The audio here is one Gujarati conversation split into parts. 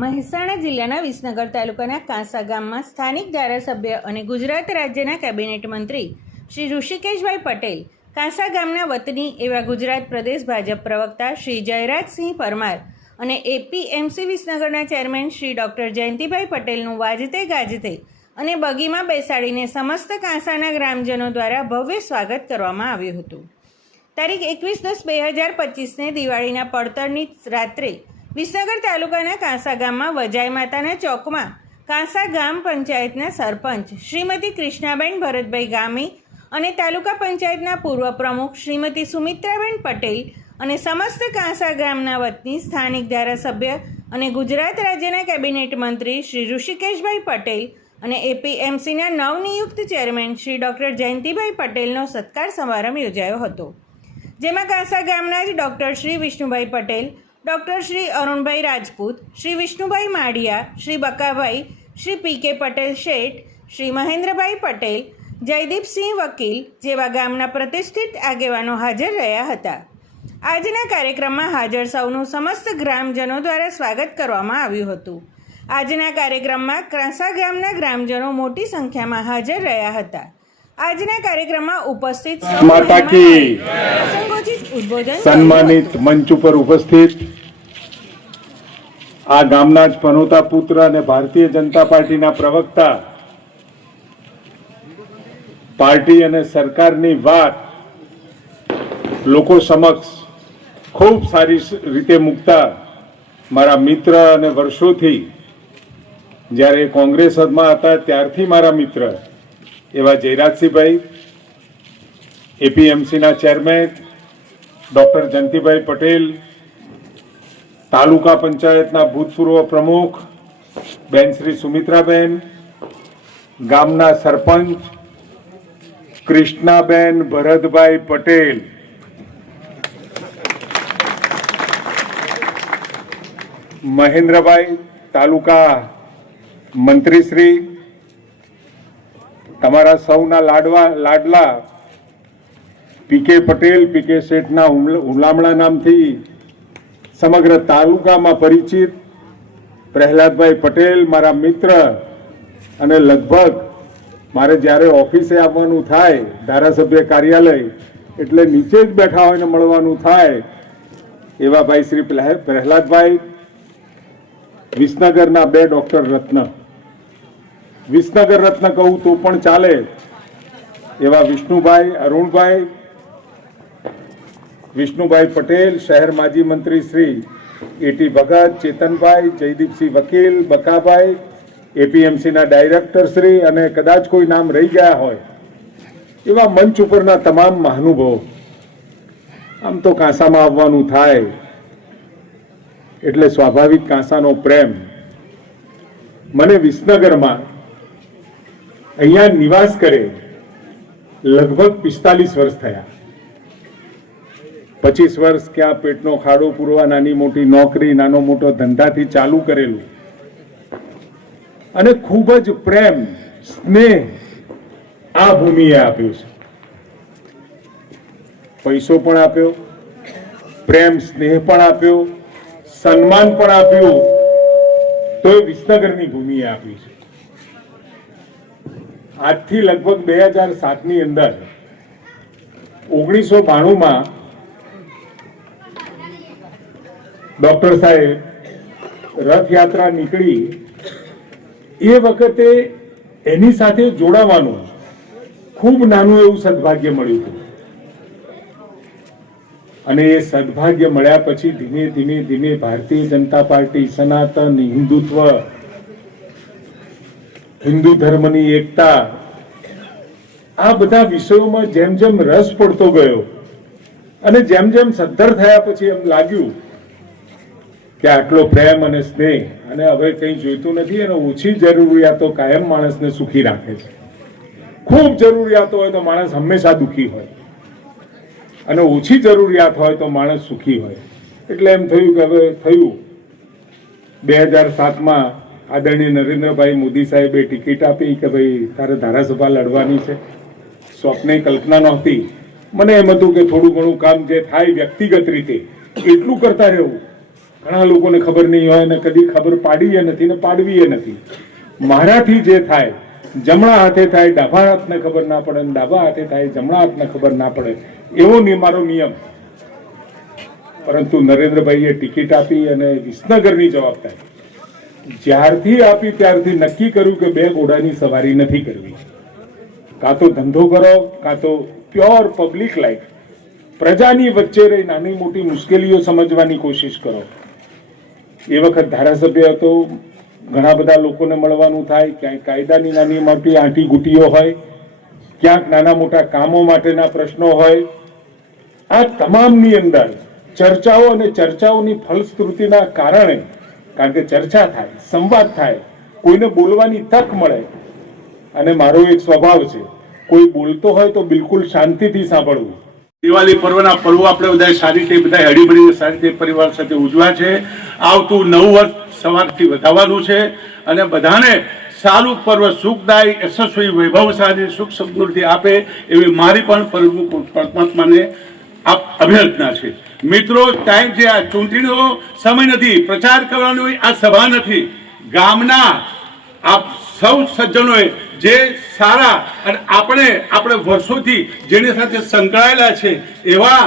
મહેસાણા જિલ્લાના વિસનગર તાલુકાના કાંસા ગામમાં સ્થાનિક ધારાસભ્ય અને ગુજરાત રાજ્યના કેબિનેટ મંત્રી શ્રી ઋષિકેશભાઈ પટેલ, કાંસા ગામના વતની એવા ગુજરાત પ્રદેશ ભાજપ પ્રવક્તા શ્રી જયરાજસિંહ પરમાર અને એપીએમસી વિસનગરના ચેરમેન શ્રી ડૉક્ટર જયંતિભાઈ પટેલનું વાજતે ગાજતે અને બગીમાં બેસાડીને સમસ્ત કાંસાના ગ્રામજનો દ્વારા ભવ્ય સ્વાગત કરવામાં આવ્યું હતું. તારીખ 21/10/2025ને દિવાળીના પડતરની રાત્રે વિસનગર તાલુકાના કાંસા ગામમાં વજાઈ માતાના ચોકમાં કાંસા ગામ પંચાયતના સરપંચ શ્રીમતી કૃષ્ણાબેન ભરતભાઈ ગામી અને તાલુકા પંચાયતના પૂર્વ પ્રમુખ શ્રીમતી સુમિત્રાબેન પટેલ અને સમસ્ત કાંસા ગામના વતની સ્થાનિક ધારાસભ્ય અને ગુજરાત રાજ્યના કેબિનેટ મંત્રી શ્રી ઋષિકેશભાઈ પટેલ અને એપીએમસીના નવનિયુક્ત ચેરમેન શ્રી ડૉક્ટર જયંતિભાઈ પટેલનો સત્કાર સમારંભ યોજાયો હતો, જેમાં કાંસા ગામના જ ડૉક્ટર શ્રી વિષ્ણુભાઈ પટેલ, ડૉક્ટર શ્રી અરુણભાઈ રાજપૂત, શ્રી વિષ્ણુભાઈ માળિયા, શ્રી બકાભાઈ, શ્રી પીકે પટેલ શેઠ, શ્રી મહેન્દ્રભાઈ પટેલ, જયદીપસિંહ વકીલ જેવા ગામના પ્રતિષ્ઠિત આગેવાનો હાજર રહ્યા હતા. આજના કાર્યક્રમમાં હાજર સૌનું સમસ્ત ગ્રામજનો દ્વારા સ્વાગત કરવામાં આવ્યું હતું. આજના કાર્યક્રમમાં કાંસા ગામના ગ્રામજનો મોટી સંખ્યામાં હાજર રહ્યા હતા. આજના કાર્યક્રમમાં ઉપસ્થિત માતા કી ઉદ્બોધન સન્માનિત મંચ ઉપર ઉપસ્થિત આ ગામના જ પનોતા પુત્ર અને ભારતીય જનતા પાર્ટીના પ્રવક્તા, પાર્ટી અને સરકારની વાત લોકો સમક્ષ ખૂબ સારી રીતે મૂકતા મારા મિત્ર અને વર્ષોથી જ્યારે કોંગ્રેસમાં હતા ત્યારથી મારા મિત્ર એવા જયરાજસિંહભાઈ, એપીએમસીના ચેરમેન ડૉક્ટર જયંતિભાઈ પટેલ, તાલુકા પંચાયતના ભૂતપૂર્વ પ્રમુખ બેન શ્રી સુમિત્રાબેન, ગામના સરપંચ કૃષ્ણાબેન ભરતભાઈ પટેલ, મહેન્દ્રભાઈ તાલુકા મંત્રીશ્રી, તમારા સૌના લાડલા પીકે પટેલ, પીકે શેઠના હુલામણા નામથી સમગ્ર તાલુકામાં પરિચિત પ્રહલાદભાઈ પટેલ, મારા મિત્ર, અને લગભગ મારે જ્યારે ઓફિસે આવવાનું થાય ધારાસભ્ય કાર્યાલય એટલે નીચે જ બેઠા હોય ને મળવાનું થાય એવા ભાઈ શ્રી પ્રહલાદભાઈ, વિસનગરના બે ડૉક્ટર રત્ન, વિસનગર રત્ન કહું તો પણ ચાલે એવા વિષ્ણુભાઈ, અરુણભાઈ, વિષ્ણુભાઈ પટેલ, શહેર માજી મંત્રી શ્રી એટી ભગત, ચેતનભાઈ, જયદીપસિંહ વકીલ, બકાભાઈ, એપીએમસીના ડાયરેક્ટર શ્રી, અને કદાચ કોઈ નામ રહી ગયા હોય એવા મંચ ઉપરના તમામ મહાનુભાવો. આમ તો કાંસામાં આવવાનું થાય એટલે સ્વાભાવિક કાંસાનો પ્રેમ. મને વિસનગરમાં અહીંયા નિવાસ કરે લગભગ 45 વર્ષ થયા. 25 વર્ષ ક્યાં પેટનો ખાડો પૂરવા, નાની મોટી નોકરી, નાનો મોટો ધંધાથી ચાલુ કરેલું, અને ખૂબ જ પ્રેમ સ્નેહ આ ભૂમિએ આપ્યું છે. પૈસો પણ આપ્યો, પ્રેમ સ્નેહ પણ આપ્યો, સન્માન પણ આપ્યું, તો એ વિસનગરની ભૂમિએ આપ્યું છે. આજથી લગભગ 2007ની અંદર 1992માં ડોક્ટર સાહેબ રથયાત્રા નીકળી એ વખતે એની સાથે જોડાવાનું ખૂબ નાનું એવું સદભાગ્ય મળ્યું હતું. અને એ સદભાગ્ય મળ્યા પછી ધીમે ધીમે ધીમે ભારતીય જનતા પાર્ટી, સનાતન હિન્દુત્વ, હિન્દુ ધર્મની એકતા, આ બધા વિષયોમાં જેમ જેમ રસ પડતો ગયો અને જેમ જેમ સદ્ધર થયા પછી એમ લાગ્યું કે આટલો પ્રેમ અને સ્નેહ અને હવે કંઈ જોઈતું નથી, અને ઓછી જરૂરિયાતો કાયમ માણસને સુખી રાખે છે. ખૂબ જરૂરિયાતો હોય તો માણસ હંમેશા દુઃખી હોય, અને ઓછી જરૂરિયાત હોય તો માણસ સુખી હોય. એટલે એમ થયું કે હવે થયું 2007માં આદરણીય નરેન્દ્રભાઈ મોદી સાહેબે ટિકિટ આપી કે ભાઈ તારે ધારાસભા લડવાની છે. સ્વપ્ને કલ્પના નહોતી. મને એમ હતું કે થોડું ઘણું કામ જે થાય વ્યક્તિગત રીતે એટલું કરતા રહેવું, ઘણા લોકોને ખબર નહીં હોય ને કદી ખબર પાડીએ નથી ને પાડવીએ નથી. મારાથી જે થાય જમણા હાથે થાય ડાબા હાથને ખબર ના પડે ને ડાબા હાથે થાય જમણા હાથને ખબર ના પડે એવો મારો નિયમ. પરંતુ નરેન્દ્રભાઈએ ટિકિટ આપી અને વિસનગરની જવાબદારી જ્યારથી આપી ત્યારથી નક્કી કર્યું કે બે ઘોડાની સવારી નથી કરવી. કાં તો ધંધો કરો કાં તો પ્યોર પબ્લિક લાઈફ, પ્રજાની વચ્ચે રહી નાની મોટી મુશ્કેલીઓ સમજવાની કોશિશ કરો. એ વખત ધારાસભ્ય હતો, ઘણા બધા લોકોને મળવાનું થાય, ક્યાંય કાયદાની નાની મોટી આંટી ગુટીઓ હોય, ક્યાંક નાના મોટા કામો માટેના પ્રશ્નો હોય. આ તમામની અંદર ચર્ચાઓ અને ચર્ચાઓની ફલશ્રુતિના કારણે, કારણ કે ચર્ચા થાય, સંવાદ થાય, કોઈને બોલવાની તક મળે. અને મારો એક સ્વભાવ છે, કોઈ બોલતો હોય તો બિલકુલ શાંતિથી સાંભળવું. દિવાળી પર્વના પર્વો આપણે બધા સારી રીતે બધા હળીમળીને સારી રીતે પરિવાર સાથે ઉજવા છે. આવતું નવું વર્ષ સવારથી વધાવવાનું છે અને બધાને સારું પર્વ સુખદાયી યશસ્વી વૈભવશાળી સુખ સમૃદ્ધિ આપે એવી મારી પણ પરમાત્માને અભ્યર્થના છે. મિત્રો, ટાઈમ છે, આ ચૂંટણીનો સમય નથી, પ્રચાર કરવાનો આ સભા નથી. ગામના આપ સૌ સજ્જનોએ જે સારા અને આપણે વર્ષોથી જેની સાથે સંકળાયેલા છે એવા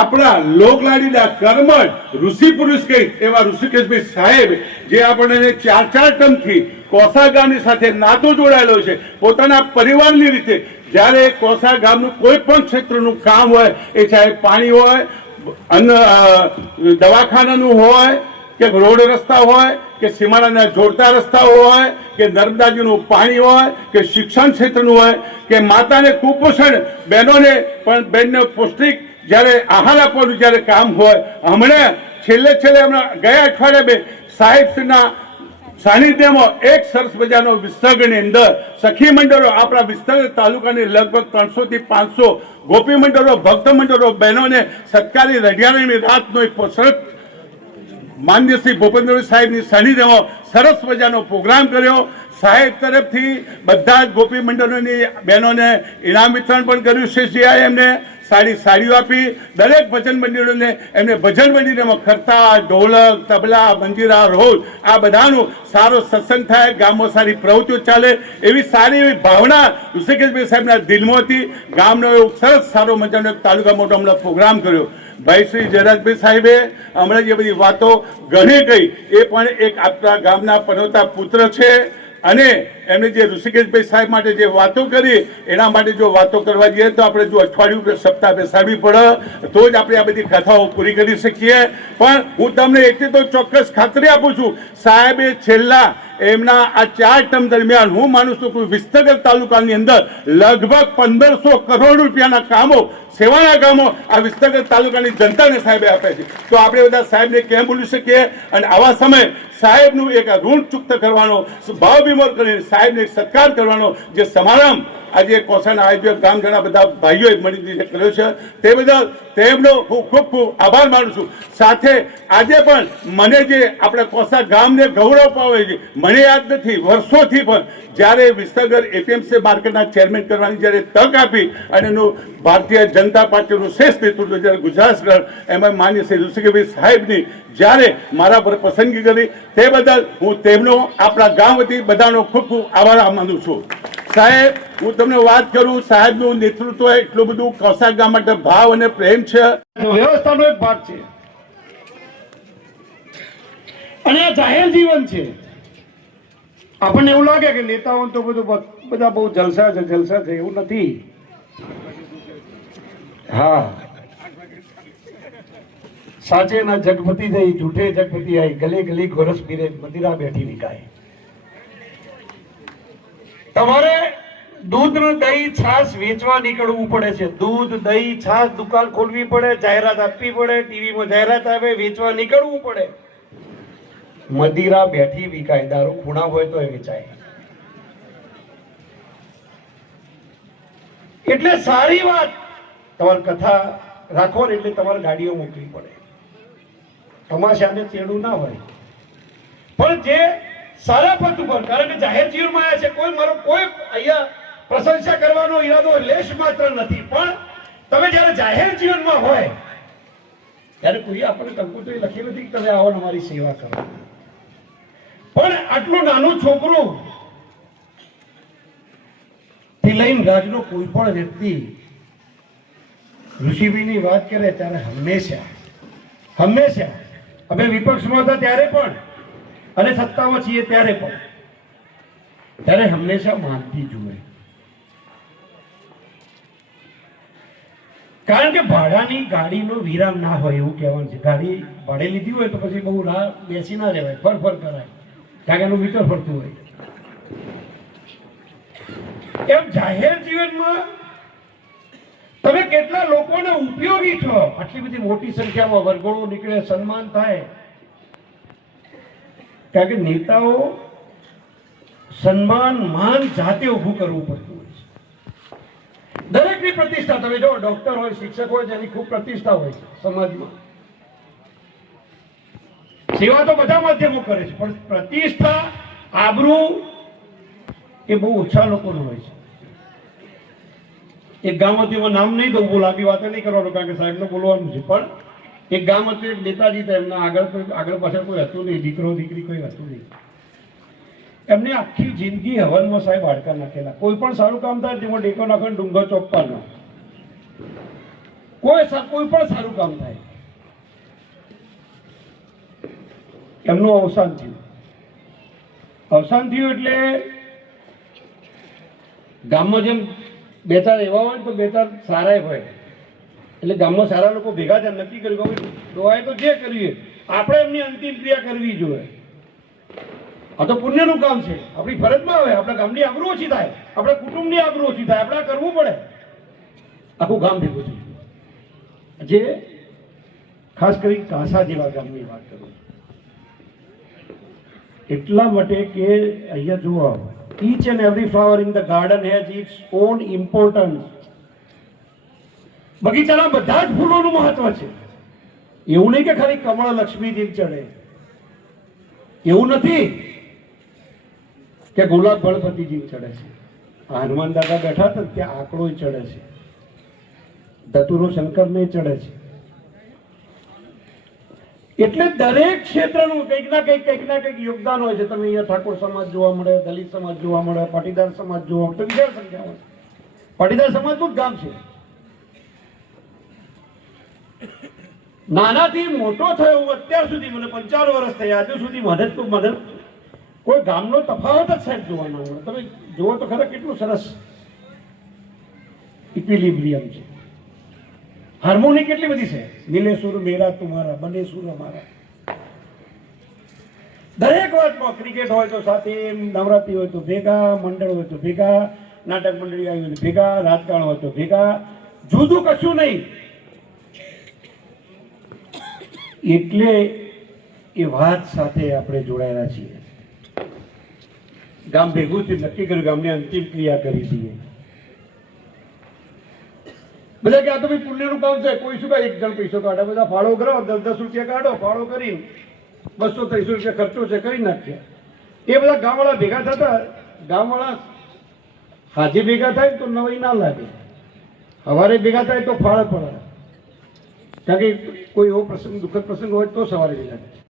આપણા લોકલાડીના કર્મઠ ઋષિ પુરુષ કહી એવા ઋષિકેશભાઈ સાહેબ, જે આપણને 4 ટર્મથી કોસા ગામની સાથે નાતો જોડાયેલો છે. પોતાના પરિવારની રીતે જ્યારે કોસા ગામનું કોઈ પણ ક્ષેત્રનું કામ હોય, એ ચાહે પાણી હોય, દવાખાનાનું હોય કે રોડ રસ્તા હોય કે સીમાડાના જોડતા રસ્તાઓ હોય કે નર્મદાજીનું પાણી હોય કે શિક્ષણ ક્ષેત્રનું હોય કે માતાને કુપોષણ બહેનોને પણ બહેનને પૌષ્ટિક જ્યારે આહાર આપવાનું જ્યારે કામ હોય. હમણાં છેલ્લે હમણાં ગયા અઠવાડિયે સાહેબશ્રીના સાનિધ્યમાં એક સરસ મજાનો વિસનગરની અંદર સખી મંડળો, આપણા વિસનગર તાલુકાની લગભગ 300 થી 500 ગોપી મંડળો, ભક્ત મંડળો બહેનોને સત્કારી રઢિયાળીની રાતનો એક સરસ માન્ય શ્રી ભૂપેન્દ્ર સાહેબની સાનિધ્યમાં સરસ મજાનો પ્રોગ્રામ કર્યો. સાહેબ તરફથી બધા જ ગોપી મંડળોની બહેનોને ઇનામ વિતરણ પણ કર્યું છે. જે એમને સાડીઓ આપી. દરેક ભજન મંડળોને એમને ભજન મંડળીમાં ખરતા, ઢોલક, તબલા, મંજીરા, રોલ આ બધાનો સારો સત્સંગ થાય, ગામમાં સારી પ્રવૃત્તિઓ ચાલે એવી સારી એવી ભાવના ઋષિકેશભાઈ સાહેબના દિલમાં હતી. ગામનો એવો સરસ સારો મજાનો તાલુકા મોટો હમણાં પ્રોગ્રામ કર્યો. ભાઈ શ્રી જયરાજભાઈ સાહેબે હમણાં જે બધી વાતો ઘણી કહી, એ પણ એક આપણા ગામના પનોતા પુત્ર છે અને એમને જે ઋષિકેશભાઈ સાહેબ માટે જે વાતો કરી એના માટે જો વાતો કરવા જઈએ તો આપણે જો અઠવાડિયું સપ્તાહ બેસાડવી પડે તો જ આપણે આ બધી કથાઓ પૂરી કરી શકીએ. પણ હું તમને એટલી તો ચોક્કસ ખાતરી આપું છું, સાહેબે છેલ્લા એમના આ 4 ટર્મ દરમિયાન હું માનું છું કે વિસનગર તાલુકાની અંદર લગભગ 1500 કરોડ રૂપિયાના કામો, સેવાના કામો આ વિસનગર તાલુકાની જનતાને સાહેબે આપ્યા છે. તો આપણે બધા સાહેબને કેમ ભૂલી શકીએ? અને આવા સમયે સાહેબનું એક ઋણ ચૂકત કરવાનો, ભાવ વિમોર કરીને સાહેબને સત્કાર કરવાનો જે સમારંભ આજે કોસાના આયોજક ગામજના બધા ભાઈઓએ મળીને કર્યો છે તે બદલ તેમનો હું ખૂબ ખૂબ આભાર માનું છું. સાથે આજે પણ મને જે આપણે કોસા ગામને ગૌરવ પાવે છે, મને યાદ નથી વર્ષોથી પણ જ્યારે વિસનગર એપીએમસી માર્કેટના ચેરમેન કરવાની જ્યારે તક આપી અને એનું ભારતીય જનતા પાર્ટીનું શ્રેષ્ઠ નેતૃત્વ જ્યારે ગુજરાત એમાં માન્ય શ્રી ઋષિકેશભાઈ સાહેબની જ્યારે મારા પર પસંદગી કરી તે બદલ હું તેમનો આપણા ગામ વતી બધાનો ખૂબ ખૂબ આભાર માનું છું. સાહેબ, હું તમને વાત કરું, સાહેબનું નેતૃત્વ એટલું બધું કોસા ગામ માટે ભાવ અને પ્રેમ છે, વ્યવસ્થાનો એક ભાગ છે અને આ જાહેર જીવન છે. આપણને એવું લાગે કે નેતાઓ તો બધા બહુ જલસા છે એવું નથી. હા, સાચે ના જગપતિ જઈ જૂઠે જગપતિ આઈ, ગલી ગલી ગોરસ પીરે મદિરા બેઠી વિકાય. તમારે દૂધ ને દહીં છાશ વેચવા નીકળવું પડે છે. દૂધ, દહીં, છાશ દુકાન ખોલવી પડે, જાહેરાત આપવી પડે, ટીવીમાં જાહેરાત આવે, વેચવા નીકળવું પડે. મદિરા બેઠી વિકાય, દારૂ ખૂણા હોય તો એ વેચાય. એટલે સારી વાત, તમારે કથા રાખો ને એટલે તમારે ગાડીઓ મોકલવી પડે. તમાશાને ચેડું ના હોય, પણ જે સારા પદ ઉપર, કારણ કે જાહેર જીવનમાં આવ્યા છે, કોઈ મારો કોઈ અહીંયા પ્રશંસા કરવાનો ઈરાદો લેશ માત્ર નથી, પણ તમે જયારે જાહેર જીવનમાં હોય ત્યારે કોઈ આપણને કંકોત્રી લખી નથી કે તમે આવો ને અમારી સેવા કરો. પણ આટલું નાનું છોકરું થી લઈને રાજનો કોઈ પણ વ્યક્તિ ઋષિભાઈની વાત કરે ત્યારે હંમેશા અમે વિપક્ષમાં હતા ત્યારે પણ અને સત્તામાં છીએ ત્યારે પણ ત્યારે હંમેશા માનથી જુએ. કારણ કે ભાડાની ગાડીનો વિરામ ના હોય એવું કહેવાનું છે. ગાડી ભાડે લીધી હોય તો પછી બહુ રાહ બેસી ના રહેવાય, ફર કરાય, કારણ કે એનું મીટર ફરતું હોય. એમ જાહેર જીવનમાં તમે કેટલા લોકોને ઉપયોગી છો. આટલી બધી મોટી સંખ્યામાં વરઘોડો નીકળે, સન્માન થાય, કારણ કે નેતાઓ સન્માન માન જાતે ઊભું કરવું પડતું હોય છે. દરેકની પ્રતિષ્ઠા, તમે જો ડોક્ટર હોય, શિક્ષક હોય, જેની ખૂબ પ્રતિષ્ઠા હોય છે સમાજમાં. સેવા તો બધા માધ્યમો કરે છે, પણ પ્રતિષ્ઠા, આબરૂ એ બહુ ઓછા લોકોનું હોય છે. એક ગામ હતું, એમાં નામ નહીં દઉં, બહુ લાંબી વાતો નહીં કરવાનો, કારણ કે સાહેબને બોલવાનું છે. પણ એક ગામ હતું, એક નેતાજી હતા, એમના આગળ પાછળ કોઈ હતું નહીં, દીકરો દીકરી કોઈ હતું નહીં. એમને આખી જિંદગી હવનમાં સાહેબ હાડકા નાખેલા. કોઈ પણ સારું કામ થાય તેમાં ટેકો નાખવાનો, ડુંગર ચોપવાનો, કોઈ પણ સારું કામ થાય. એમનું અવસાન થયું એટલે ગામમાં જેમ બે ચાર એવા હોય તો બે ચાર સારા હોય, એટલે ગામમાં સારા લોકો ભેગા થયા, નક્કી કર્યું કે દોવાએ તો જે કર્યું આપણે એમની અંતિમ ક્રિયા કરવી જોઈએ. આ તો પુણ્યનું કામ છે, આપણી ફરજમાં આવે. આપણા ગામની આબરૂ ઓછી થાય, આપણા કુટુંબની આબરૂ ઓછી થાય, આપણે કરવું પડે. આખું ગામ ભેગું થયું. જે ખાસ કરી કાંસા જેવા ગામની વાત કરું એટલા માટે કે અહીંયા જુઓ, each and every flower in the garden has its own importance. બગીચાના બધા જ ફૂલોનું મહત્વ છે. એવું નહીં કે ખાલી કમળ લક્ષ્મીજી ચડે, એવું નથી કે ગુલાબ ગણપતિજી ચડે છે. હનુમાન દાદા બેઠા હતા ત્યાં આંકડો ચડે છે, ધતુરો શંકરને ચડે છે. એટલે દરેક ક્ષેત્રનું કંઈક ના કંઈક યોગદાન હોય છે. તમે અહીંયા ઠાકોર સમાજ જોવા મળે, દલિત સમાજ જોવા મળે, પાટીદાર સમાજ જોવા મળે, વિશાળ સંખ્યામાં. પાટીદાર સમાજનું જ ગામ છે. નાનાથી મોટો થયો અત્યાર સુધી, મને 55 વર્ષ થયા, હજુ સુધી મદદ કોઈ ગામનો તફાવત જ સાહેબ જોવા ના મળે. તમે જુઓ તો ખરા કેટલું સરસ ઇક્વિલિબ્રિયમ છે, હાર્મોની કેટલી બધી છે. મિલે સુર મેરા તુમારા, બને સુર અમારા. દરેક વાતમાં ક્રિકેટ હોય તો સાથે, નવરાત્રી હોય તો ભેગા, મંડળ હોય તો ભેગા, નાટક મંડળી આવી હોય તો ભેગા, રાજકારણ હોય તો ભેગા, જુદું કશું નહીં. એટલે એ વાત સાથે આપણે જોડાયેલા છીએ. ગામ ભેગું થયું, નક્કી કર્યું ગામની અંતિમ ક્રિયા કરી દઈએ. બધા કે આ તો ભાઈ પુણ્યનું કામ છે, કોઈ શું કાંઈ એક જણ પૈસો કાઢે, બધા ફાળો કરો, 10-10 રૂપિયા કાઢો, ફાળો કરી 200-300 રૂપિયા ખર્ચો છે કરી નાખ્યા. એ બધા ગામવાળા ભેગા થતા, ગામવાળા હાજે ભેગા થાય તો નવાઈ ના લાગે, સવારે ભેગા થાય તો ફાળો પડે, કારણ કે કોઈ એવો પ્રસંગ, દુઃખદ પ્રસંગ હોય તો સવારે ભેગા થાય.